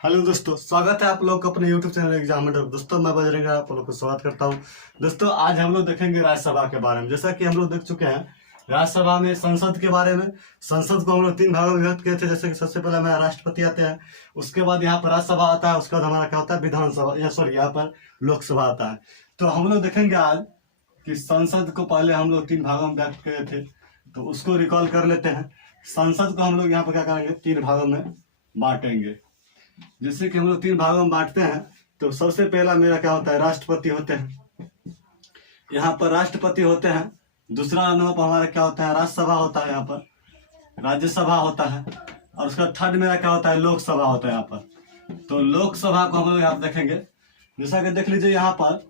Hello दोस्तों, स्वागत है आप लोग का अपने यूट्यूब चैनल एग्जामिनर। दोस्तों मैं बजरंग आप लोग को स्वागत करता हूं। दोस्तों आज हम लोग देखेंगे राज्यसभा के बारे में। जैसा कि हम लोग देख चुके हैं राज्यसभा में संसद के बारे में। संसद को हम लोग 3 भागों में विभक्त किए थे। जैसे कि सबसे पहले हमारे राष्ट्रपति आते हैं, उसके बाद यहाँ पर राज्यसभा आता है, उसके बाद हमारा क्या होता है विधानसभा या सॉरी यहाँ पर लोकसभा आता है। तो हम लोग देखेंगे आज कि संसद को पहले हम लोग 3 भागों में व्यक्त किए थे, तो उसको रिकॉल कर लेते हैं। संसद को हम लोग यहाँ पर क्या करेंगे 3 भागों में बांटेंगे। जैसे कि हम लोग 3 भागों में बांटते हैं, तो सबसे पहला मेरा क्या होता है राष्ट्रपति होते हैं। यहाँ पर राष्ट्रपति होते हैं। दूसरा नंबर पर हमारा क्या होता है राज्यसभा होता है, यहाँ पर राज्यसभा होता है। और उसका थर्ड मेरा क्या होता है लोकसभा होता है यहाँ पर। तो लोकसभा को हम लोग यहाँ पर देखेंगे। जैसा कि देख लीजिए यहाँ पर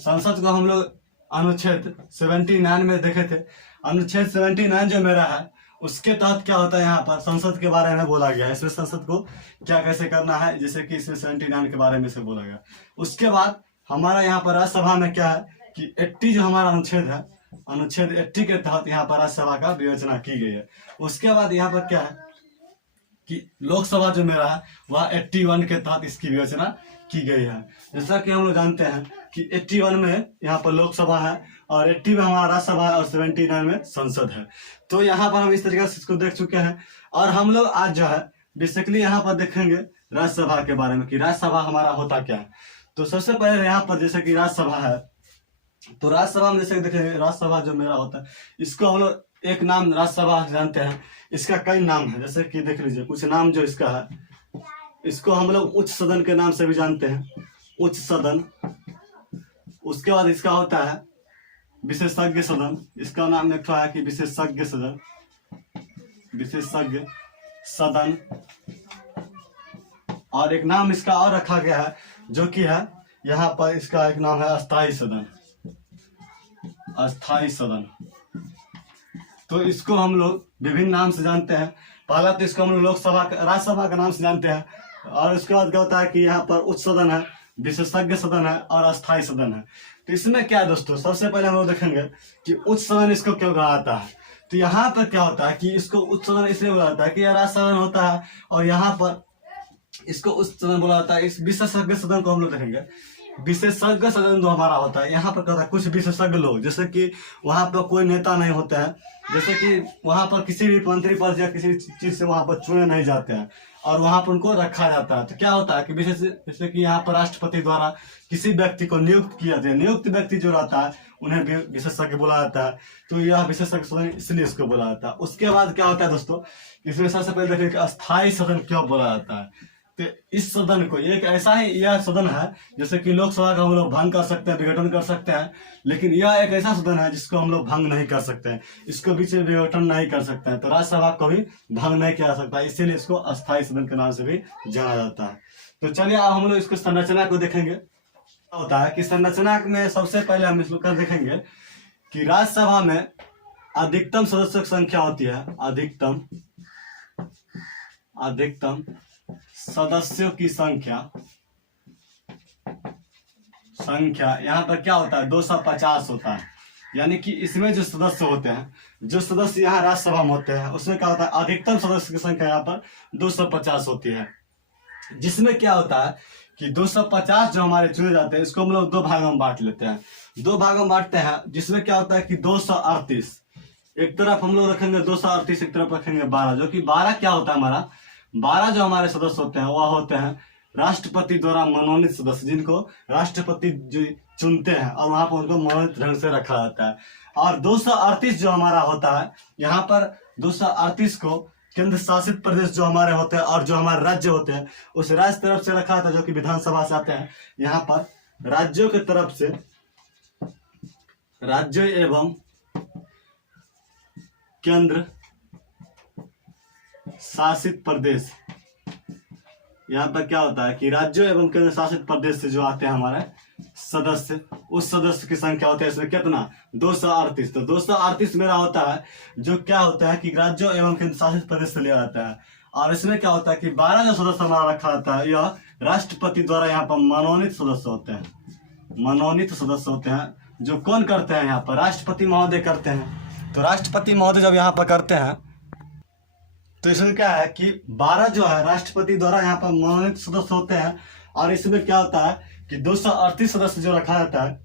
संसद को हम लोग अनुच्छेद 79 में देखे थे। अनुच्छेद 79 जो मेरा है उसके तहत क्या होता है यहाँ पर संसद के बारे में बोला गया है। इसमें संसद को क्या कैसे करना है, जैसे कि इसमें 79 के बारे में से बोला गया। उसके बाद हमारा यहाँ पर राज्यसभा में क्या है कि 80 जो हमारा अनुच्छेद है, अनुच्छेद 80 के तहत यहाँ पर राज्यसभा का विवेचना की गई है। उसके बाद यहाँ पर क्या है कि लोकसभा जो मेरा है वह 81 के तहत इसकी विवेचना की गई है। जैसा कि हम लोग जानते हैं कि 81 में यहाँ पर लोकसभा है और 80 में हमारा राज्यसभा है और 79 में संसद है। तो यहाँ पर हम इस तरीके से इसको देख चुके हैं। और हम लोग आज जो है बेसिकली यहाँ पर देखेंगे राज्यसभा के बारे में कि राज्यसभा हमारा होता क्या है। तो सबसे पहले यहाँ पर जैसे कि राज्यसभा है, तो राज्यसभा में जैसे देखेंगे राज्यसभा जो मेरा होता है इसको हम लोग एक नाम राज्यसभा जानते हैं। इसका कई नाम है, जैसे कि देख लीजिए कुछ नाम जो इसका है, इसको हम लोग उच्च सदन के नाम से भी जानते हैं, उच्च सदन। उसके बाद इसका होता है विशेषज्ञ सदन। इसका नाम एक है कि विशेषज्ञ सदन, विशेषज्ञ सदन। और एक नाम इसका और रखा गया है जो कि है यहाँ पर इसका एक नाम है अस्थाई सदन, अस्थाई सदन। तो इसको हम लोग विभिन्न नाम से जानते हैं। पहला तो इसको हम लोग लोकसभा राज्यसभा का नाम से जानते हैं। और उसके बाद क्या होता है कि यहाँ पर उच्च सदन है, विशेषज्ञ सदन है और अस्थाई सदन है। तो इसमें क्या है दोस्तों, सबसे पहले हम लोग देखेंगे कि उच्च सदन इसको क्यों कहा जाता है। तो यहाँ पर क्या होता है कि इसको उच्च सदन इसलिए बोला जाता है कि यह राज्य सदन होता है और यहाँ पर इसको उच्च सदन बोला जाता है। इस विशेषज्ञ सदन को हम लोग देखेंगे। विशेषज्ञ सदन जो हमारा होता है यहाँ पर क्या होता है कुछ विशेषज्ञ लोग, जैसे कि वहां पर कोई नेता नहीं होता है, जैसे कि वहां पर किसी भी मंत्री पद या किसी चीज से वहां पर चुने नहीं जाते हैं और वहां पर उनको रखा जाता है। तो क्या होता है कि विशेष जैसे कि यहाँ पर राष्ट्रपति द्वारा किसी व्यक्ति को नियुक्त किया जाता है, नियुक्त व्यक्ति जो रहता है उन्हें भी विशेषज्ञ बोला जाता है। तो यह विशेषज्ञ सदन इसलिए इसको बोला जाता है। उसके बाद क्या होता है दोस्तों, इसमें सबसे पहले देखिए अस्थाई सदन क्यों बोला जाता है। तो इस सदन को एक ऐसा ही यह सदन है जैसे कि लोकसभा का हम लोग भंग कर सकते हैं, विघटन कर सकते हैं, लेकिन यह एक ऐसा सदन है जिसको हम लोग भंग नहीं कर सकते हैं, इसको बीच में विघटन नहीं कर सकते हैं। तो राज्यसभा को भी भंग नहीं किया जा सकता, इसीलिए इसको अस्थाई सदन के नाम से भी जाना जाता है। तो चलिए अब हम लोग इसको संरचना को देखेंगे। होता है कि संरचना में सबसे पहले हम इसको कर देखेंगे कि राज्यसभा में अधिकतम सदस्यों की संख्या होती है, अधिकतम सदस्यों की संख्या यहाँ पर क्या होता है 250 होता है। यानी कि इसमें जो सदस्य होते हैं, जो सदस्य यहाँ राज्यसभा में होते हैं, उसमें क्या होता है अधिकतम सदस्य की संख्या यहाँ पर 250 होती है। जिसमें क्या होता है कि 250 जो हमारे चुने जाते हैं इसको हम लोग 2 भागों में बांट लेते हैं। 2 भागों में बांटते हैं जिसमें क्या होता है कि 238 एक तरफ हम लोग रखेंगे, 238 एक तरफ रखेंगे 12, जो कि 12 क्या होता है हमारा 12 जो हमारे सदस्य होते हैं वह होते हैं राष्ट्रपति द्वारा मनोनीत सदस्य, जिनको राष्ट्रपति जो चुनते हैं और वहां पर उनको मनोनीत ढंग से रखा जाता है। और 238 जो हमारा होता है यहाँ पर 238 को केंद्र शासित प्रदेश जो हमारे होते हैं और जो हमारे राज्य होते हैं उस राज्य तरफ से रखा जाता है, जो कि विधानसभा से आते हैं। यहाँ पर राज्यों की तरफ से राज्य एवं केंद्र शासित प्रदेश, यहाँ पर क्या होता है कि राज्यों एवं केंद्र शासित प्रदेश से जो आते हैं हमारे सदस्य, उस सदस्य की संख्या होती है इसमें कितना 238। तो 238 मेरा होता है जो क्या होता है कि राज्यों एवं केंद्र शासित प्रदेश से लिया जाता है। और इसमें क्या होता है कि 12 जो सदस्य हमारा रखा जाता है यह राष्ट्रपति द्वारा यहाँ पर मनोनीत सदस्य होते हैं, मनोनीत सदस्य होते हैं। जो कौन करते हैं यहाँ पर राष्ट्रपति महोदय करते हैं। तो राष्ट्रपति महोदय जब यहाँ पर करते हैं तो इसमें क्या है कि 12 जो है राष्ट्रपति द्वारा यहाँ पर मनोनीत सदस्य होते हैं, और इसमें क्या होता है कि 238 सदस्य जो रखा जाता है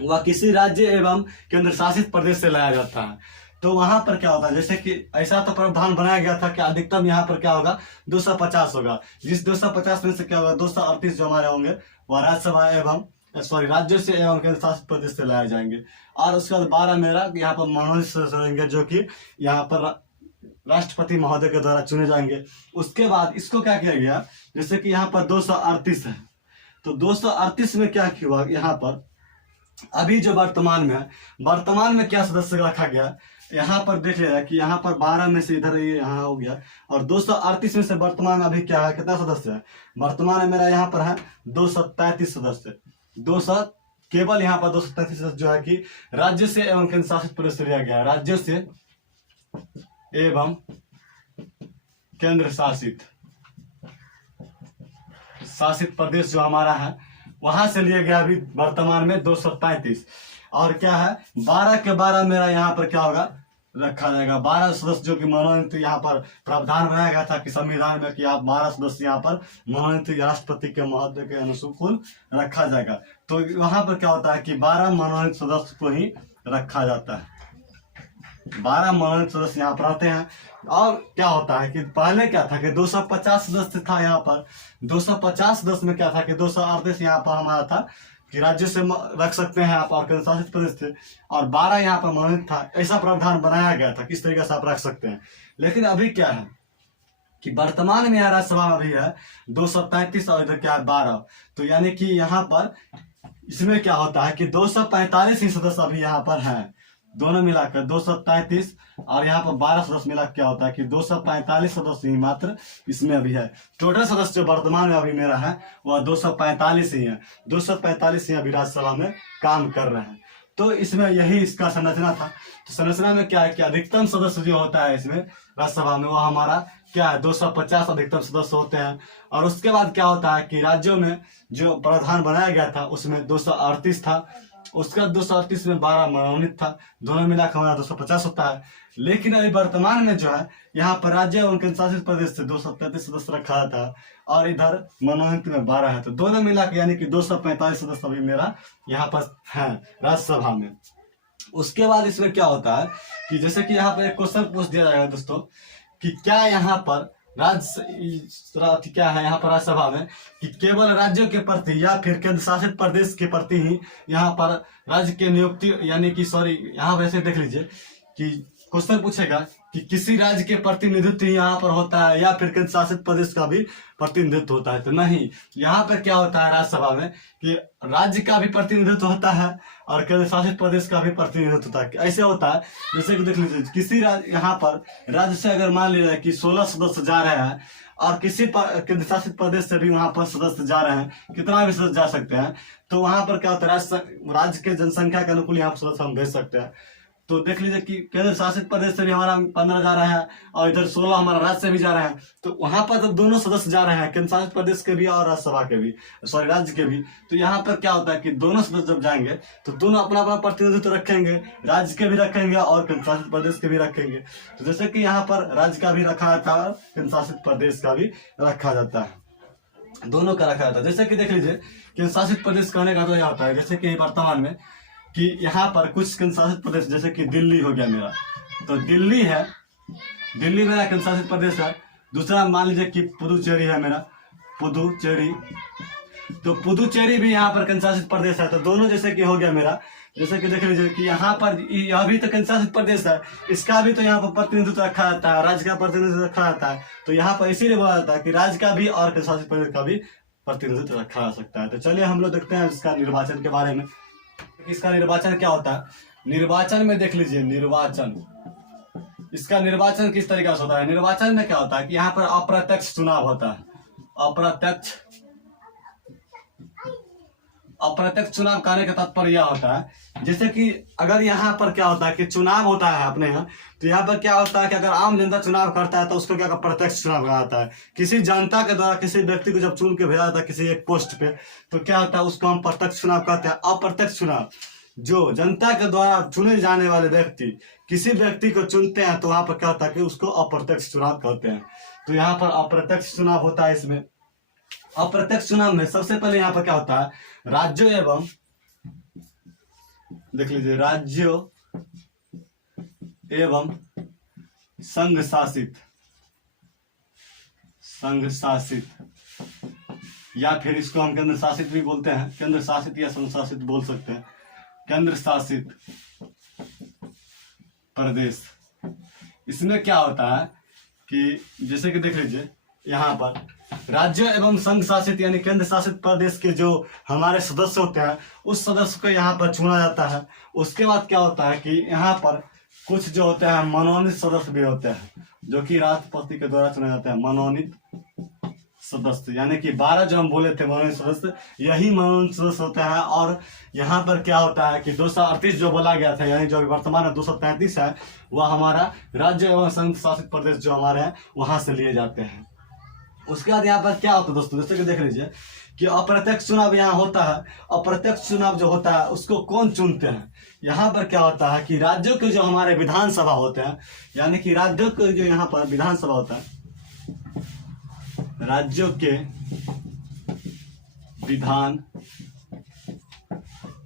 वह किसी राज्य एवं केंद्र शासित प्रदेश से लाया जाता है। तो वहां पर क्या होता है, जैसे कि ऐसा तो प्रावधान बनाया गया था कि अधिकतम यहाँ पर क्या होगा 250 होगा, जिस 250 में से क्या होगा 238 जो हमारे होंगे वह राज्यसभा एवं राज्यों से एवं केंद्र शासित प्रदेश से लाए जाएंगे। और उसके बाद 12 मेरा यहाँ पर मनोनीत सदस्य रहेंगे जो कि यहाँ पर राष्ट्रपति महोदय के द्वारा चुने जाएंगे। उसके बाद इसको क्या किया गया, जैसे कि यहाँ पर 238 है, तो 238 में क्या हुआ, यहाँ पर अभी जो वर्तमान में क्या सदस्य रखा गया, यहाँ पर देख लिया कि यहाँ पर 12 में से इधर ये यहाँ हो गया, और 238 में से वर्तमान अभी क्या है, कितना सदस्य है वर्तमान में मेरा यहाँ पर है 233 सदस्य। 200 केवल यहाँ पर 233 सदस्य जो है कि राज्य से एवं केंद्र शासित प्रदेश से लिया गया है, राज्य से एवं केंद्र शासित प्रदेश जो हमारा है वहां से लिया गया अभी वर्तमान में 235। और क्या है 12 के 12 मेरा यहाँ पर क्या होगा रखा जाएगा, 12 सदस्य जो कि मनोनीत, यहाँ पर प्रावधान बनाया गया था कि संविधान में कि आप 12 सदस्य यहाँ पर मनोनीत राष्ट्रपति के महोदय के अनुकूल रखा जाएगा। तो वहां पर क्या होता है कि 12 मनोनीत सदस्य को ही रखा जाता है, 12 मनोनीत सदस्य यहाँ पर रहते हैं। और क्या होता है कि पहले क्या था कि 250 सदस्य था, यहाँ पर 250 सदस्य में क्या था कि 238 यहाँ पर हमारा था कि राज्य से रख सकते हैं आप और केंद्र शासित प्रदेश थे, और 12 यहाँ पर मनोनीत था। ऐसा प्रावधान बनाया गया था किस तरीके से आप रख सकते हैं। लेकिन अभी क्या है कि वर्तमान में यहाँ राज्यसभा में अभी है 233 और इधर क्या है 12, तो यानी कि यहाँ पर इसमें क्या होता है कि 245 ही सदस्य अभी यहाँ पर हैं, दोनों मिलाकर 233 और यहाँ पर 12 सदस्य मिला क्या होता है कि 245 सदस्य ही मात्र इसमें अभी है। टोटल सदस्य जो वर्तमान में अभी मेरा है वह 245 ही है, 245 ही अभी राज्यसभा में काम कर रहे हैं। तो इसमें यही इसका संरचना था। तो संरचना में क्या है कि अधिकतम सदस्य जो होता है इसमें राज्यसभा में वह हमारा क्या है 250 अधिकतम सदस्य होते हैं। और उसके बाद क्या होता है कि राज्यों में जो प्रावधान बनाया गया था उसमें 238 था, उसका 238 में 12 मनोनीत था, दोनों मिलाकर हमारा 250 होता है। लेकिन अभी वर्तमान में जो है यहाँ पर राज्य और केंद्र शासित प्रदेश से 233 सदस्य रखा था और इधर मनोनीत में 12 है, तो दोनों मिलाकर यानी कि 245 सदस्य अभी मेरा यहाँ पर है राज्यसभा में। उसके बाद इसमें क्या होता है कि जैसे कि यहाँ पर एक क्वेश्चन पूछ दिया जाएगा दोस्तों कि क्या यहाँ पर क्या है यहाँ पर राज्यसभा में कि केवल राज्यों के प्रति या फिर केंद्र शासित प्रदेश के प्रति ही यहाँ पर राज्य के नियुक्ति यानी कि यहाँ वैसे देख लीजिए कि क्वेश्चन पूछेगा कि किसी राज्य के प्रतिनिधित्व यहाँ पर होता है या फिर केंद्र शासित प्रदेश का भी प्रतिनिधित्व होता है, तो नहीं, यहाँ पर क्या होता है राज्यसभा में कि राज्य का भी प्रतिनिधित्व होता है और केंद्र शासित प्रदेश का भी प्रतिनिधित्व होता है। ऐसे होता है जैसे कि देख लीजिए किसी यहाँ पर राज्य से अगर मान लीजिए कि 16 सदस्य जा रहे हैं और किसी केंद्र शासित प्रदेश से भी वहां पर सदस्य जा रहे हैं, कितना भी सदस्य जा सकते हैं, तो वहां पर क्या होता है राज्य के जनसंख्या के अनुकूल यहाँ पर सदस्य हम भेज सकते हैं। तो देख लीजिए कि केंद्र शासित प्रदेश से भी हमारा 15 जा रहा है और इधर 16 हमारा राज्य से भी जा रहे हैं, तो वहां पर तो दोनों सदस्य जा रहे हैं, केंद्र शासित प्रदेश के भी और राज्यसभा के भी राज्य के भी। तो यहाँ पर क्या होता है कि दोनों सदस्य जब जाएंगे तो दोनों अपना अपना प्रतिनिधित्व रखेंगे, राज्य के भी रखेंगे और केंद्र शासित प्रदेश के भी रखेंगे। तो जैसे कि यहाँ पर राज्य का भी रखा जाता है, केंद्र शासित प्रदेश का भी रखा जाता है, दोनों का रखा जाता है। जैसे कि देख लीजिए केंद्र शासित प्रदेश कहने का तो यह होता है जैसे कि वर्तमान में कि यहाँ पर कुछ केंद्र शासित प्रदेश जैसे कि दिल्ली हो गया मेरा, तो दिल्ली है, दिल्ली मेरा केंद्र शासित प्रदेश है। दूसरा मान लीजिए कि पुदुचेरी है मेरा, पुदुचेरी, तो पुदुचेरी भी यहाँ पर केंद्र शासित प्रदेश है। तो दोनों जैसे कि हो गया मेरा, जैसे कि देख लीजिए कि यहाँ पर यह भी तो केंद्र शासित प्रदेश है, इसका भी तो यहाँ पर प्रतिनिधित्व रखा जाता है, राज्य का प्रतिनिधित्व रखा जाता है। तो यहाँ पर इसीलिए बोला जाता है कि राज्य का भी और केंद्र शासित प्रदेश का भी प्रतिनिधित्व रखा जा सकता है। तो चलिए हम लोग देखते हैं इसका निर्वाचन के बारे में। इसका निर्वाचन क्या होता है, निर्वाचन में देख लीजिए निर्वाचन, इसका निर्वाचन किस तरीके से होता है। निर्वाचन में क्या होता है कि यहाँ पर अप्रत्यक्ष चुनाव होता है, अप्रत्यक्ष चुनाव कहने का तात्पर्य यह होता है जैसे कि अगर यहाँ पर क्या होता है कि चुनाव होता है अपने यहाँ, तो यहाँ पर क्या होता है कि अगर आम जनता चुनाव करता है तो उसको क्या प्रत्यक्ष चुनाव कहा जाता है। किसी जनता के द्वारा किसी व्यक्ति को जब चुन के भेजा जाता है किसी एक पोस्ट पे, तो क्या होता है उसको हम प्रत्यक्ष चुनाव कहते हैं। अप्रत्यक्ष चुनाव जो जनता के द्वारा चुने जाने वाले व्यक्ति किसी व्यक्ति को चुनते हैं तो वहां पर क्या होता है कि उसको अप्रत्यक्ष चुनाव कहते हैं। तो यहाँ पर अप्रत्यक्ष चुनाव होता है। इसमें अप्रत्यक्ष चुनाव में सबसे पहले यहाँ पर क्या होता है, राज्यों एवं, देख लीजिए, राज्यों एवं संघ शासित या फिर इसको हम केंद्र शासित भी बोलते हैं, केंद्र शासित या संघ शासित बोल सकते हैं, केंद्र शासित प्रदेश। इसमें क्या होता है कि जैसे कि देख लीजिए यहाँ पर राज्य एवं संघ शासित यानी केंद्र शासित प्रदेश के जो हमारे सदस्य होते हैं उस सदस्य को यहाँ पर चुना जाता है। उसके बाद क्या होता है कि यहाँ पर कुछ जो होते हैं मनोनीत सदस्य भी होते हैं जो कि राष्ट्रपति के द्वारा चुने जाते हैं। मनोनीत सदस्य यानी कि 12 जो हम बोले थे मनोनीत सदस्य, यही मनोनीत सदस्य होते हैं। और यहाँ पर क्या होता है कि 238 जो बोला गया था यानी जो वर्तमान में 233 है वह हमारा राज्य एवं संघ शासित प्रदेश जो हमारे हैं वहां से लिए जाते हैं। उसके बाद यहाँ पर क्या होता है दोस्तों, जैसे कि देख लीजिए कि अप्रत्यक्ष चुनाव यहाँ होता है। अप्रत्यक्ष चुनाव जो होता है उसको कौन चुनते हैं, यहाँ पर क्या होता है कि राज्यों के जो हमारे विधानसभा होते हैं, यानी कि राज्यों के जो यहाँ पर विधानसभा होता है, राज्यों के विधान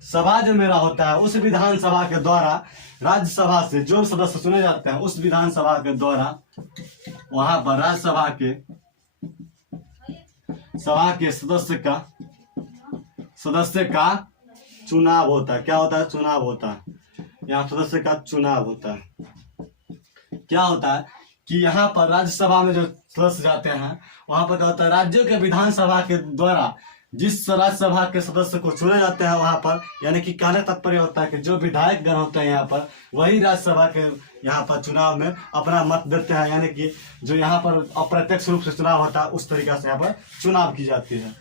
सभा जो मेरा होता है उस विधानसभा के द्वारा राज्यसभा से जो सदस्य चुने जाते हैं उस विधानसभा के द्वारा वहां पर राज्यसभा के सदस्य का चुनाव होता है। क्या होता है, चुनाव होता है। यहाँ सदस्य का चुनाव होता है। क्या होता है कि यहाँ पर राज्यसभा में जो सदस्य जाते हैं वहां पर क्या होता है, राज्यों के विधानसभा के द्वारा जिस राज्यसभा के सदस्य को चुने जाते हैं वहां पर, यानी कि कहने तात्पर्य होता है कि जो विधायक गण होते हैं यहाँ पर वही राज्यसभा के यहाँ पर चुनाव में अपना मत देते हैं। यानी कि जो यहाँ पर अप्रत्यक्ष रूप से चुनाव होता है उस तरीके से यहाँ पर चुनाव की जाती है।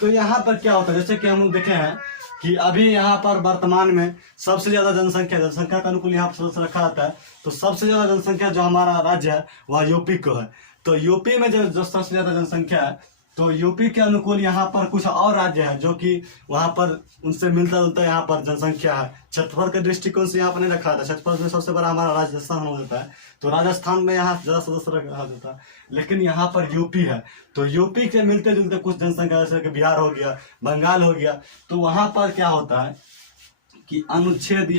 तो यहाँ पर क्या होता है, जैसे कि हम लोग देखे हैं कि अभी यहाँ पर वर्तमान में सबसे ज्यादा जनसंख्या का अनुकूल यहाँ पर सदस्य रखा जाता है। तो सबसे ज्यादा जनसंख्या जो हमारा राज्य है वह यूपी को है। तो यूपी में जो सबसे ज्यादा जनसंख्या है तो यूपी के अनुकूल यहाँ पर कुछ और राज्य है जो कि वहाँ पर उनसे मिलता जुलता यहाँ पर जनसंख्या है। क्षेत्रफल के दृष्टिकोण से यहाँ पर नहीं रखा था। क्षेत्रफल में सबसे बड़ा हमारा राजस्थान हो जाता है, तो राजस्थान में यहाँ ज्यादा सदस्य रखा जाता है। लेकिन यहाँ पर यूपी है तो यूपी के मिलते जुलते कुछ जनसंख्या जैसे कि बिहार हो गया, बंगाल हो गया। तो वहां पर क्या होता है कि अनुच्छेद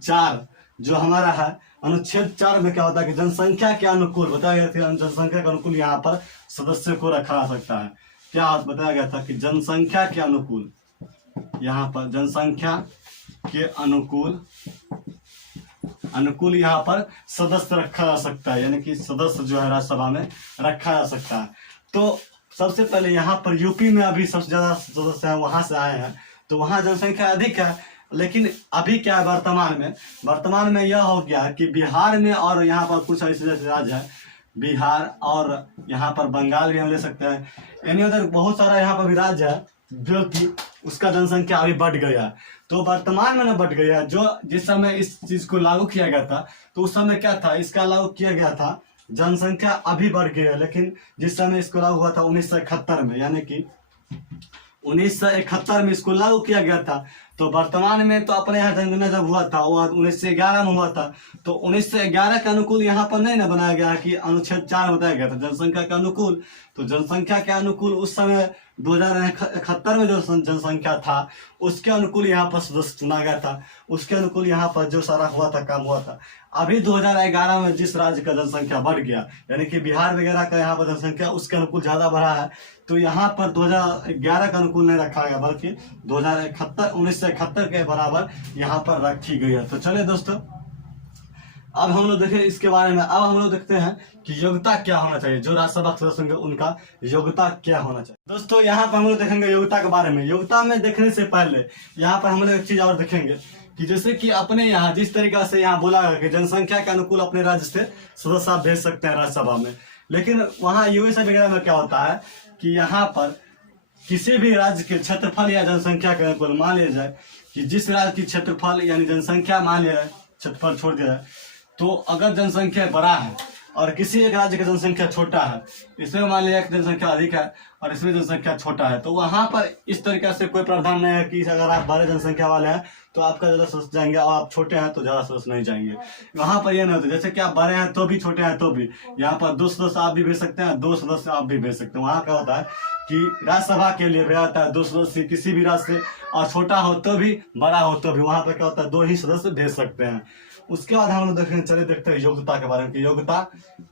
4 जो हमारा है, अनुच्छेद 4 में क्या होता है कि जनसंख्या के अनुकूल बताया गया था, जनसंख्या के अनुकूल यहाँ पर सदस्य को रखा जा सकता है। क्या बताया गया था कि जनसंख्या के अनुकूल यहाँ पर जनसंख्या के अनुकूल यहाँ पर सदस्य रखा जा सकता है, यानी कि सदस्य जो है राज्यसभा में रखा जा सकता है। तो सबसे पहले यहाँ पर यूपी में अभी सबसे ज्यादा सदस्य है वहां से आए हैं, तो वहां जनसंख्या अधिक है। लेकिन अभी क्या है, वर्तमान में यह हो गया कि बिहार में और यहाँ पर कुछ ऐसे जैसे राज्य है, बिहार और यहाँ पर बंगाल भी हम ले सकते हैं, यानी उधर बहुत सारा यहाँ पर भी राज्य है जो कि उसका जनसंख्या अभी बढ़ गया है। तो वर्तमान में न बढ़ गया है। जो जिस समय इस चीज को लागू किया गया था तो उस समय क्या था, इसका लागू किया गया था, जनसंख्या अभी बढ़ गई है। लेकिन जिस समय इसको लागू हुआ था 1971 में, यानी कि 1971 में इसको लागू किया गया था। तो वर्तमान में तो अपने यहाँ जनगणना जब हुआ था वो 1911 में हुआ था। तो 1911 के अनुकूल यहाँ पर नहीं ना बनाया गया कि अनुच्छेद 4 बताया गया था जनसंख्या के अनुकूल। तो जनसंख्या के अनुकूल उस समय 2071 में जो जनसंख्या था उसके अनुकूल यहाँ पर सदस्य चुना गया था, उसके अनुकूल यहाँ पर जो सारा हुआ था काम हुआ था। अभी 2011 में जिस राज्य का जनसंख्या बढ़ गया, यानी कि बिहार वगैरह का यहाँ पर जनसंख्या उसके अनुकूल ज्यादा बढ़ा है, तो यहाँ पर 2011 का अनुकूल नहीं रखा गया बल्कि 1971 के बराबर यहाँ पर रखी गई है। तो चलिए दोस्तों, अब हम लोग देखें इसके बारे में। अब हम लोग देखते हैं कि योग्यता क्या होना चाहिए, जो राज्यसभा सदस्य होंगे उनका योग्यता क्या होना चाहिए। दोस्तों यहाँ पर हम लोग देखेंगे योग्यता के बारे में। योग्यता में देखने से पहले यहाँ पर हम लोग एक चीज और देखेंगे कि जैसे कि अपने यहाँ जिस तरीका से यहाँ बोला गया कि जनसंख्या के अनुकूल अपने राज्य से सदस्य आप भेज सकते हैं राज्यसभा में, लेकिन वहाँ यूएस वगैरह में क्या होता है कि यहाँ पर किसी भी राज्य के क्षेत्रफल या जनसंख्या के अनुकूल मान लिया जाए कि जिस राज्य की क्षेत्रफल यानी जनसंख्या मान लिया जाए, क्षेत्रफल छोड़ दिया जाए, तो अगर जनसंख्या बड़ा है और किसी एक राज्य की जनसंख्या छोटा है, इसमें मान लिया कि जनसंख्या अधिक है और इसमें जनसंख्या छोटा है, तो वहां पर इस तरीके से कोई प्रावधान नहीं है कि अगर आप बड़े जनसंख्या वाले हैं तो आपका ज्यादा सदस्य जाएंगे और आप छोटे हैं तो ज्यादा सदस्य नहीं जाएंगे। वहां पर ये नहीं होता, जैसे कि आप बड़े हैं तो भी, छोटे हैं तो भी, यहाँ पर 2 सदस्य आप भी भेज सकते हैं, 2 सदस्य आप भी भेज सकते हैं। वहां क्या होता है कि राज्यसभा के लिए भेजा जाता है 2 सदस्य किसी भी राज्य से, और छोटा हो तो भी बड़ा हो तो भी वहां पर क्या होता है 2 ही सदस्य भेज सकते हैं। उसके बाद हम लोग देखेंगे, चलिए देखते हैं योग्यता के बारे में कि योग्यता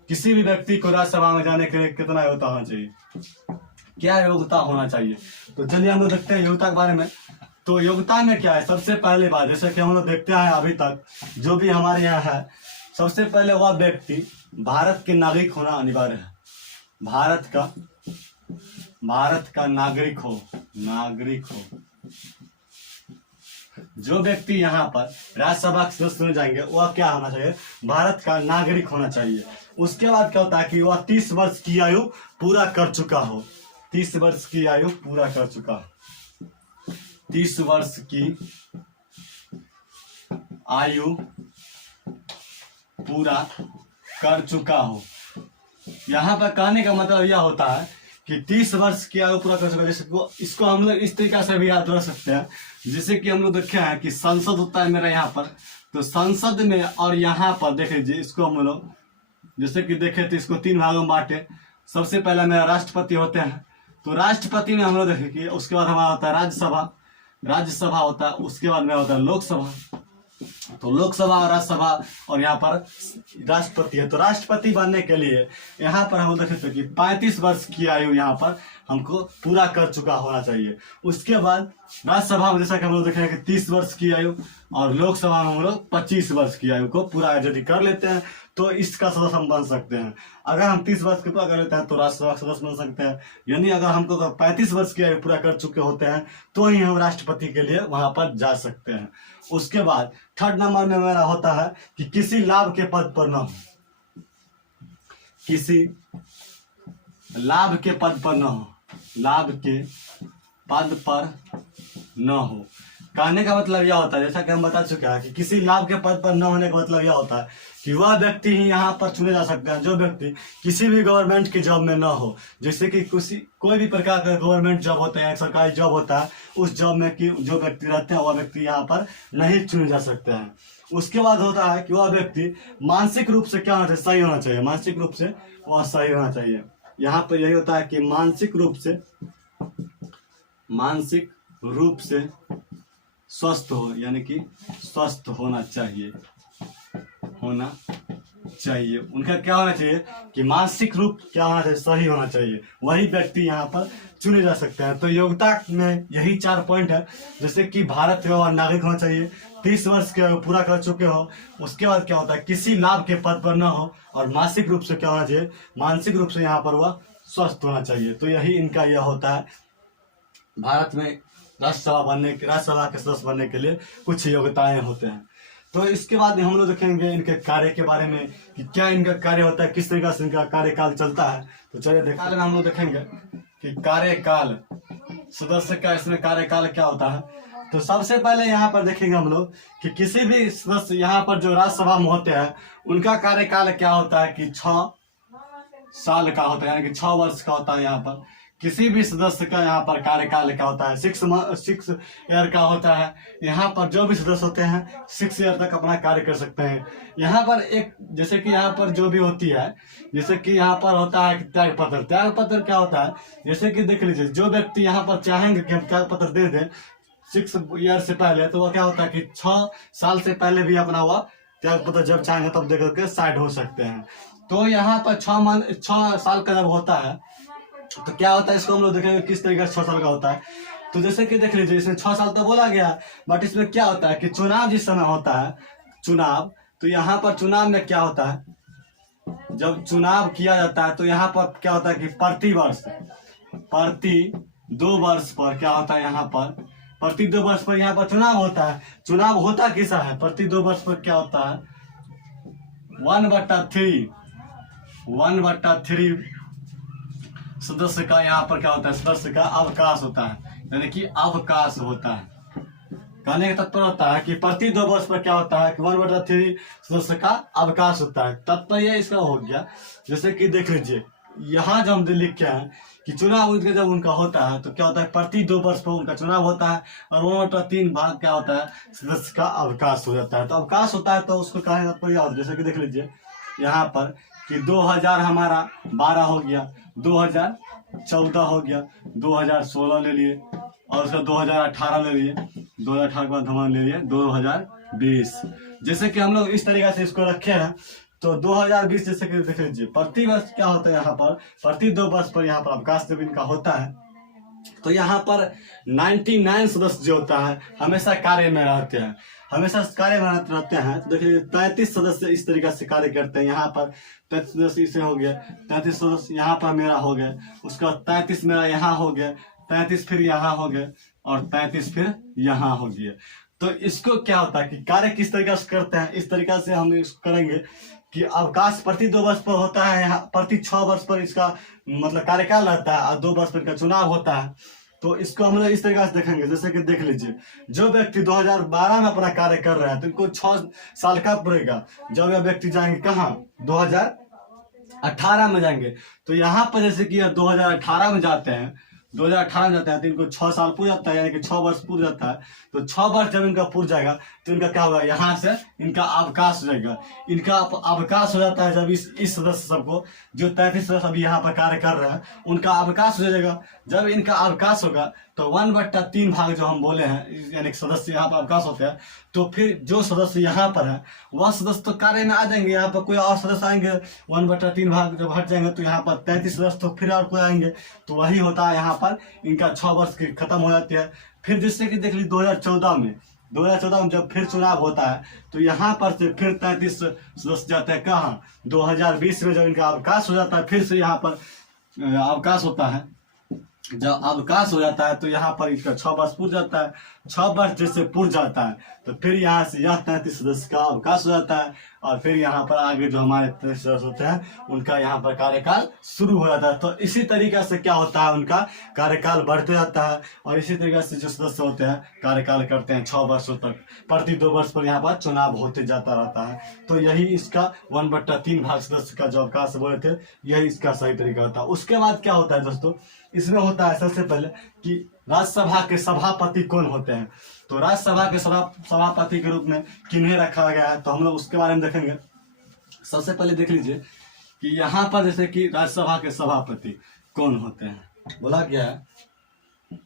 किसी भी व्यक्ति को राज्यसभा में जाने के लिए कितना योग्यता होना चाहिए, क्या योग्यता होना चाहिए। तो चलिए हम लोग देखते हैं योग्यता के बारे में। तो योग्यता में क्या है, सबसे पहले बात जैसे कि हम लोग देखते हैं अभी तक जो भी हमारे यहाँ है, सबसे पहले वह व्यक्ति भारत के नागरिक होना अनिवार्य है। भारत का नागरिक हो। जो व्यक्ति यहाँ पर राज्यसभा के सदस्य में जाएंगे वह क्या होना चाहिए, भारत का नागरिक होना चाहिए। उसके बाद क्या होता है कि वह 30 वर्ष की आयु पूरा कर चुका हो। 30 वर्ष की आयु पूरा कर चुका, 30 वर्ष की आयु पूरा कर चुका हो। यहाँ पर कहने का मतलब यह होता है कि 30 वर्ष की आयु पूरा कर चुका, जैसे इसको हम लोग इस तरीके से भी याद रख सकते हैं, जैसे कि हम लोग देखे हैं कि संसद होता है मेरा यहाँ पर, तो संसद में और यहाँ पर देख लीजिए, इसको हम लोग जैसे कि देखे तो इसको 3 भागों में बांटे। सबसे पहला मेरा राष्ट्रपति होते हैं, तो राष्ट्रपति में हम लोग देखे कि उसके बाद हमारा होता है राज्यसभा होता है, उसके बाद में होता है लोकसभा। तो लोकसभा और राज्यसभा और यहाँ पर राष्ट्रपति है। तो राष्ट्रपति बनने के लिए यहाँ पर हम देख सकते हैं कि 35 वर्ष की आयु यहाँ पर हमको पूरा कर चुका होना चाहिए। उसके बाद राज्यसभा में जैसा कि हम लोग देखेंगे कि 30 वर्ष की आयु, और लोकसभा में हम लोग 25 वर्ष की आयु को पूरा यदि कर लेते हैं तो इसका सदस्य हम बन सकते हैं। अगर हम 30 वर्ष के पूरा कर लेते हैं तो राज्यसभा का सदस्य बन सकते हैं, यानी अगर हमको 35 वर्ष की आयु पूरा कर चुके होते हैं तो ही हम राष्ट्रपति के लिए वहां पर जा सकते हैं। उसके बाद 3rd नंबर में मेरा होता है कि किसी लाभ के पद पर न हो। किसी लाभ के पद पर न हो, लाभ के पद पर न हो। कहने का मतलब यह होता है, जैसा कि हम बता चुके हैं कि किसी लाभ के पद पर न होने का मतलब यह होता है कि वह व्यक्ति ही यहाँ पर चुने जा सकते हैं जो व्यक्ति किसी भी गवर्नमेंट की जॉब में न हो। जैसे कि कोई भी प्रकार का गवर्नमेंट जॉब होता है, सरकारी जॉब होता है, उस जॉब में कि जो व्यक्ति रहते हैं वह व्यक्ति यहाँ पर नहीं चुने जा सकते हैं। उसके बाद होता है कि वह व्यक्ति मानसिक रूप से क्या होना चाहिए, सही होना चाहिए। मानसिक रूप से वह सही होना चाहिए। यहाँ पर यही होता है कि मानसिक रूप से स्वस्थ हो, यानी कि स्वस्थ होना चाहिए। उनका क्या होना चाहिए कि मानसिक रूप क्या होना चाहिए, सही होना चाहिए। वही व्यक्ति यहाँ पर चुने जा सकते हैं। तो योग्यता में यही 4 पॉइंट है, जैसे कि भारत का नागरिक होना चाहिए, 30 वर्ष के पूरा कर चुके हो। उसके बाद क्या होता है, किसी लाभ के पद पर न हो, और मानसिक रूप से क्या होना चाहिए, मानसिक रूप से यहाँ पर वह स्वस्थ होना चाहिए। तो यही इनका यह होता है भारत में राज्यसभा के सदस्य बनने के लिए कुछ योग्यताएं होते हैं। तो इसके बाद हम लोग देखेंगे इनके कार्य के बारे में कि क्या इनका कार्य होता है, किस तरीके से इनका कार्यकाल चलता है। तो चलिए देखा हम लोग देखेंगे कि कार्यकाल, सदस्य का इसमें कार्यकाल क्या होता है। तो सबसे पहले यहाँ पर देखेंगे हम लोग कि किसी भी सदस्य यहाँ पर जो राज्यसभा में होते हैं उनका कार्यकाल क्या होता है कि 6 साल का होता है, यानी कि 6 वर्ष का होता है। यहाँ पर किसी भी सदस्य का यहाँ पर कार्यकाल क्या होता है, 6 ईयर का होता है। यहाँ पर जो भी सदस्य होते हैं 6 ईयर तक अपना कार्य कर सकते हैं। यहाँ पर एक जैसे कि यहाँ पर जो भी होती है, जैसे कि यहाँ पर होता है त्याग पत्र क्या होता है, जैसे कि देख लीजिए जो व्यक्ति यहाँ पर चाहेंगे कि हम त्याग पत्र दे दें 6 ईयर से पहले, तो वह क्या होता है कि 6 साल से पहले भी अपना हुआ त्याग पत्र जब चाहेंगे तब दे करके साइड हो सकते हैं। तो यहाँ पर 6 साल का जब होता है तो क्या होता है, इसको हम लोग देखेंगे किस तरीके से 6 साल का होता है। तो जैसे कि देख लीजिए इसमें 6 साल तो बोला गया, बट इसमें क्या होता है कि चुनाव जिस समय होता है, चुनाव, तो यहाँ पर चुनाव में क्या होता है, जब चुनाव किया जाता है तो यहाँ पर क्या होता है कि प्रति 2 वर्ष पर क्या होता है, यहाँ पर प्रति 2 वर्ष पर यहाँ पर चुनाव होता है। चुनाव होता किसा है, प्रति 2 वर्ष पर क्या होता है 1/3 सदस्य का यहाँ पर क्या होता है, सदस्य का अवकाश होता है, यानी कि अवकाश होता है। कहने का तात्पर्य होता है कि प्रति 2 वर्ष पर क्या होता है कि 1/3 सदस्य का अवकाश होता है। तात्पर्य इसका हो गया। जैसे कि देख लीजिए यहाँ जो हम लिख के हैं कि चुनाव जब उनका होता है तो क्या होता है प्रति 2 वर्ष पर उनका चुनाव होता है और 1/3 भाग क्या होता है सदस्य का अवकाश हो जाता है। तो अवकाश होता है तो उसको कहने का तात्पर्य होता है। जैसे कि देख लीजिए यहाँ पर कि 2000 हमारा 12 हो गया, 2014 हो गया, 2016 ले लिए और उसका 2018 ले लिए, 2018 के बाद हमारे ले लिए 2020। जैसे कि हम लोग इस तरीके से इसको रखे हैं तो 2020 जैसे कि देख लीजिए प्रति वर्ष क्या होता है यहाँ पर प्रति 2 वर्ष पर यहाँ पर अवकाश जब इनका होता है तो यहाँ पर 99 सदस्य जो होता है हमेशा कार्य में रहते हैं, हमेशा कार्य में रहते हैं। तो देखिए 33 सदस्य इस तरीके से कार्य करते हैं। यहाँ पर 33 सदस्य इसे हो गया, 33 सदस्य यहाँ पर मेरा हो गया, उसका 33 मेरा यहाँ हो गया, 33 फिर यहाँ हो गया और 33 फिर यहाँ हो गया। तो इसको क्या होता है कि कार्य किस तरीके से करते हैं, इस तरीके से हम इसको करेंगे कि अवकाश प्रति 2 वर्ष पर होता है, यहाँ प्रति 6 वर्ष पर इसका मतलब कार्यकाल रहता है और 2 वर्ष पर का चुनाव होता है। तो इसको हम लोग इस तरीके से देखेंगे। जैसे कि देख लीजिए जो व्यक्ति 2012 में अपना कार्य कर रहे हैं तो इनको 6 साल का पड़ेगा। जब यह व्यक्ति जाएंगे कहाँ 2018 में जाएंगे तो यहाँ पर जैसे कि 2018 में जाते हैं, 2018 में जाते हैं तो इनको 6 साल पूरा जाता है, यानी कि 6 वर्ष पूरा जाता है। तो 6 वर्ष जब इनका पूरा जाएगा तो इनका क्या होगा यहाँ से इनका अवकाश हो जाएगा। इनका अवकाश हो जाता है जब इस सदस्य सबको जो 33 सदस्य अभी यहाँ पर कार्य कर रहे हैं उनका अवकाश हो जाएगा। जब इनका अवकाश होगा तो 1/3 भाग जो हम बोले हैं यानी कि सदस्य यहाँ पर अवकाश होते हैं तो फिर जो सदस्य यहाँ पर है वह सदस्य तो कार्य में आ जाएंगे। यहाँ पर कोई और सदस्य आएंगे 1/3 भाग जब हट जाएंगे तो यहाँ पर 33 सदस्य तो फिर और कोई आएंगे। तो वही होता है यहाँ पर इनका 6 वर्ष की खत्म हो जाती है। फिर जिससे कि देख लीजिए 2014 में जब फिर चुनाव होता है तो यहाँ पर से फिर 33 सदस्य जाते हैं कहाँ 2020 में जब इनका अवकाश हो जाता है फिर से यहाँ पर अवकाश होता है। जब अवकाश हो जाता है तो यहाँ पर इसका 6 वर्ष पूर जाता है। 6 वर्ष जैसे पूर जाता है तो फिर यहाँ से यह 33 सदस्य का अवकाश हो जाता है और फिर यहाँ पर आगे जो हमारे 33 सदस्य होते हैं उनका यहाँ पर कार्यकाल शुरू हो जाता है। तो इसी तरीके से क्या होता है उनका कार्यकाल बढ़ते जाता है और इसी तरीके से जो सदस्य होते हैं कार्यकाल करते हैं 6 वर्षों तक। प्रति 2 वर्ष पर यहाँ पर चुनाव होते जाता रहता है। तो यही इसका 1/3 भाग सदस्य का जो अवकाश बोले थे यही इसका सही तरीका होता है। उसके बाद क्या होता है दोस्तों, इसमें होता है सबसे पहले कि राज्यसभा के सभापति कौन होते हैं। तो राज्यसभा के सभापति के रूप में किन्हें रखा गया है तो हम लोग उसके बारे में देखेंगे। सबसे पहले देख लीजिए कि यहाँ पर जैसे कि राज्यसभा के सभापति कौन होते हैं, बोला गया है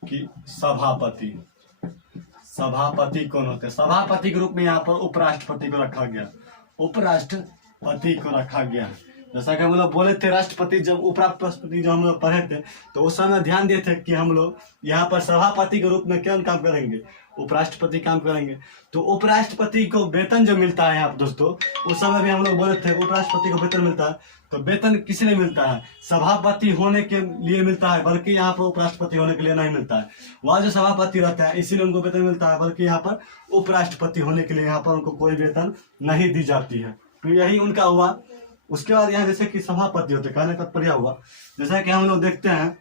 कि सभापति कौन होते हैं। सभापति के रूप में यहाँ पर उपराष्ट्रपति को रखा गया, उपराष्ट्रपति को रखा गया है। जैसा कि हम लोग बोले थे राष्ट्रपति जब उपराष्ट्रपति जो हम लोग पढ़े थे तो उस समय ध्यान दिए थे कि हम लोग यहाँ पर सभापति के रूप में क्या काम करेंगे, उपराष्ट्रपति काम करेंगे। तो उपराष्ट्रपति को वेतन जो मिलता है यहाँ पर दोस्तों उस समय भी हम लोग बोले थे उपराष्ट्रपति को वेतन मिलता है। तो वेतन किस लिए मिलता है, सभापति होने के लिए मिलता है, बल्कि यहाँ पर उपराष्ट्रपति होने के लिए नहीं मिलता है। वह जो सभापति रहता है इसीलिए उनको वेतन मिलता है, बल्कि यहाँ पर उपराष्ट्रपति होने के लिए यहाँ पर उनको कोई वेतन नहीं दी जाती है। तो यही उनका हुआ। उसके बाद यहाँ जैसे कि सभापति होते कहने का तात्पर्य हुआ, जैसा कि हम लोग देखते हैं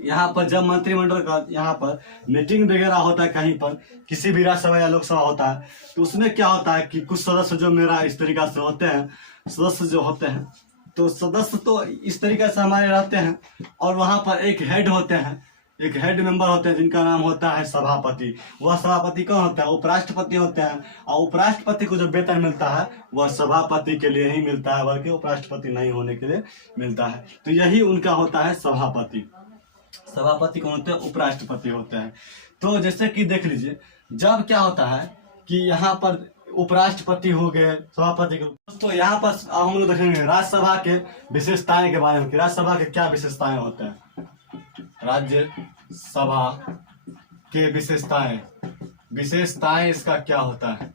यहाँ पर जब मंत्रिमंडल का यहाँ पर मीटिंग वगैरह होता है कहीं पर किसी भी राज्यसभा या लोकसभा होता है तो उसमें क्या होता है कि कुछ सदस्य जो मेरा इस तरीका से होते हैं, सदस्य जो होते हैं तो सदस्य तो इस तरीके से हमारे रहते हैं और वहाँ पर एक हेड होते हैं, एक हेड मेंबर होते हैं जिनका नाम होता है सभापति। वह सभापति कौन होता है, उपराष्ट्रपति होते हैं। और उपराष्ट्रपति को जो वेतन मिलता है वह सभापति के लिए ही मिलता है, बल्कि उपराष्ट्रपति नहीं होने के लिए मिलता है। तो यही उनका होता है सभापति। सभापति कौन होते हैं, उपराष्ट्रपति होते हैं। तो जैसे कि देख लीजिए जब क्या होता है कि यहाँ पर उपराष्ट्रपति हो गए, सभापति के। तो यहाँ पर हम लोग देखेंगे राज्यसभा के विशेषताएं के बारे में कि राज्यसभा के क्या विशेषताएं होते हैं। राज्यसभा के विशेषताएं इसका क्या होता है।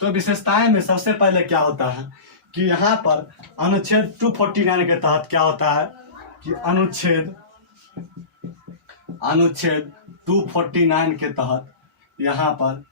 तो विशेषताएं में सबसे पहले क्या होता है कि यहाँ पर अनुच्छेद 249 के तहत क्या होता है कि अनुच्छेद 249 के तहत यहाँ पर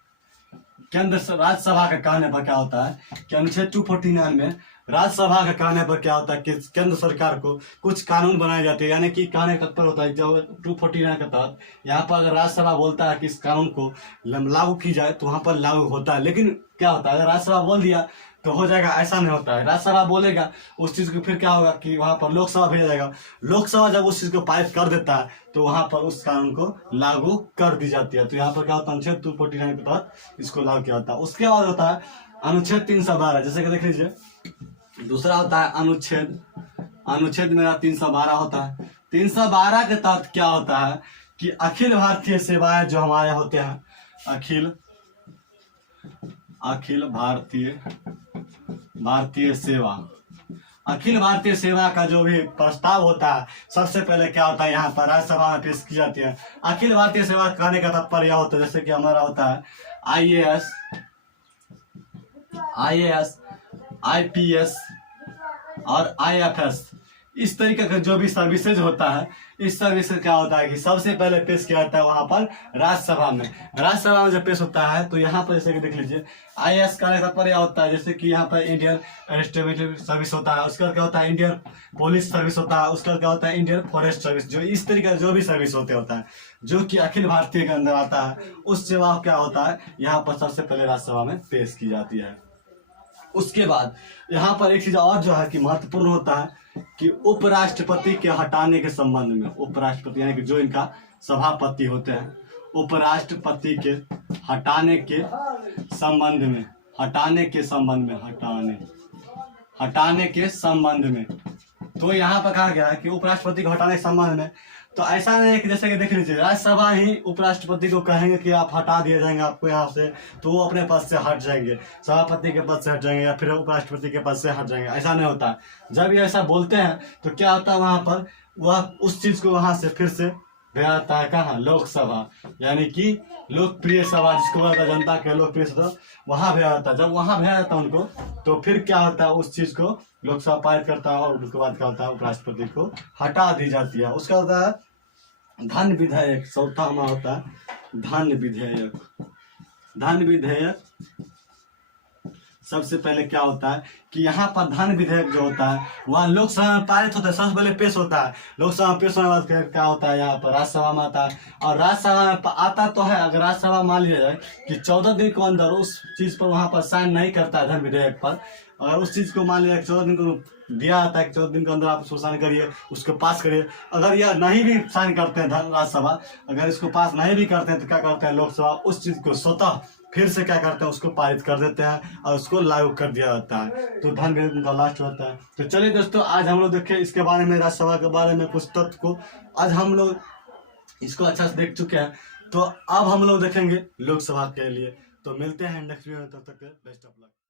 केंद्र राज्यसभा का कहने पर क्या होता है कि अनुच्छेद 249 में राज्यसभा का कहने पर क्या होता है कि केंद्र सरकार को कुछ कानून बनाए जाते हैं, यानी कि कहने का तत्पर होता है जो 249 के तहत यहाँ पर अगर राज्यसभा बोलता है कि इस कानून को लागू की जाए तो वहां पर लागू होता है। लेकिन क्या होता है, अगर राज्यसभा बोल दिया तो हो जाएगा, ऐसा नहीं होता है। राज्यसभा बोलेगा उस चीज को, फिर क्या होगा कि वहां पर लोकसभा भेजा जाएगा। लोकसभा जब उस चीज को पारित कर देता है तो वहां पर उस कानून को लागू कर दी जाती है। तो यहाँ पर क्या होता है, अनुच्छेद 249 के तहत इसको लागू किया होता है। उसके बाद होता है अनुच्छेद 312, जैसे कि देख लीजिए। दूसरा होता है अनुच्छेद मेरा 312 होता है। 312 के तहत क्या होता है कि अखिल भारतीय सेवाएं जो हमारे होते हैं, अखिल भारतीय सेवा का जो भी प्रस्ताव होता है, सबसे पहले क्या होता है यहाँ पर राज्यसभा में पेश की जाती है। अखिल भारतीय सेवा कहने का तात्पर्य यह होता है, जैसे कि हमारा होता है आईएएस, आईपीएस और आईएफएस। इस तरीके का जो भी सर्विसेज होता है, इस सर्विस से क्या होता है कि सबसे पहले पेश किया जाता है वहां पर राज्यसभा में जब पेश होता है तो यहाँ पर जैसे कि देख लीजिए, आईएएस का तात्पर्य होता है, जैसे कि यहाँ पर इंडियन एडमिनिस्ट्रेटिव सर्विस होता है, उसका क्या होता है इंडियन पुलिस सर्विस होता है, उसका क्या होता है इंडियन फॉरेस्ट सर्विस। जो इस तरीके का जो भी सर्विस होता है जो कि अखिल भारतीय के अंदर आता है, उस सेवा क्या होता है यहाँ पर सबसे पहले राज्यसभा में पेश की जाती है। उसके बाद यहाँ पर एक चीज और जो है कि महत्वपूर्ण होता है कि उपराष्ट्रपति के हटाने के संबंध में, उपराष्ट्रपति यानी कि जो इनका सभापति होते हैं, उपराष्ट्रपति के हटाने के संबंध में तो यहाँ पर कहा गया है कि उपराष्ट्रपति को हटाने के संबंध में। तो ऐसा नहीं है कि जैसे कि देख लीजिए, राज्यसभा ही उपराष्ट्रपति को कहेंगे कि आप हटा दिए जाएंगे आपको यहाँ से, तो वो अपने पद से हट जाएंगे, सभापति के पद से हट जाएंगे या फिर उपराष्ट्रपति के पद से हट जाएंगे। ऐसा नहीं होता। जब ये ऐसा बोलते हैं तो क्या होता है, वहां पर वह उस चीज को वहां से फिर से भेजा जाता है कहाँ, लोकसभा, यानी कि लोकप्रिय सभा, जिसको बोलता है जनता के लोकप्रिय सभा, वहां भेजा जाता है। जब वहां भेजा जाता है उनको, तो फिर क्या होता है, उस चीज को लोकसभा पारित करता है और उसके बाद क्या होता है, उपराष्ट्रपति को हटा दी जाती है। उसका होता है धन विधेयक। चौथा हमारा होता है धन विधेयक। सबसे पहले क्या होता है कि यहाँ पर धन विधेयक जो होता है वह लोकसभा में पारित होता है, सबसे पहले पेश होता है। लोकसभा में पेश होने के बाद क्या होता है, यहाँ पर राज्यसभा में आता है। और राज्यसभा में आता तो है, अगर राज्यसभा मान लिया जाए कि 14 दिन के अंदर उस चीज पर वहां पर साइन नहीं करता है धन विधेयक पर, अगर उस चीज को मान लिया 14 दिन को दिया जाता है कि 14 दिन के अंदर आप उसको साइन करिए, उसको पास करिए, अगर यह नहीं भी साइन करते हैं राज्यसभा, अगर इसको पास नहीं भी करते हैं तो क्या करते हैं, लोकसभा उस चीज को स्वतः फिर से क्या करते हैं, उसको पारित कर देते हैं और उसको लागू कर दिया जाता है। तो धन विधेयक का लास्ट होता है। तो चलिए दोस्तों, आज हम लोग देखे इसके बारे में, राज्यसभा के बारे में कुछ तथ्य को आज हम लोग इसको अच्छा से देख चुके हैं। तो अब हम लोग देखेंगे लोकसभा के लिए। तो मिलते हैं नेक्स्ट वीडियो में, तब तक बेस्ट ऑफ लक।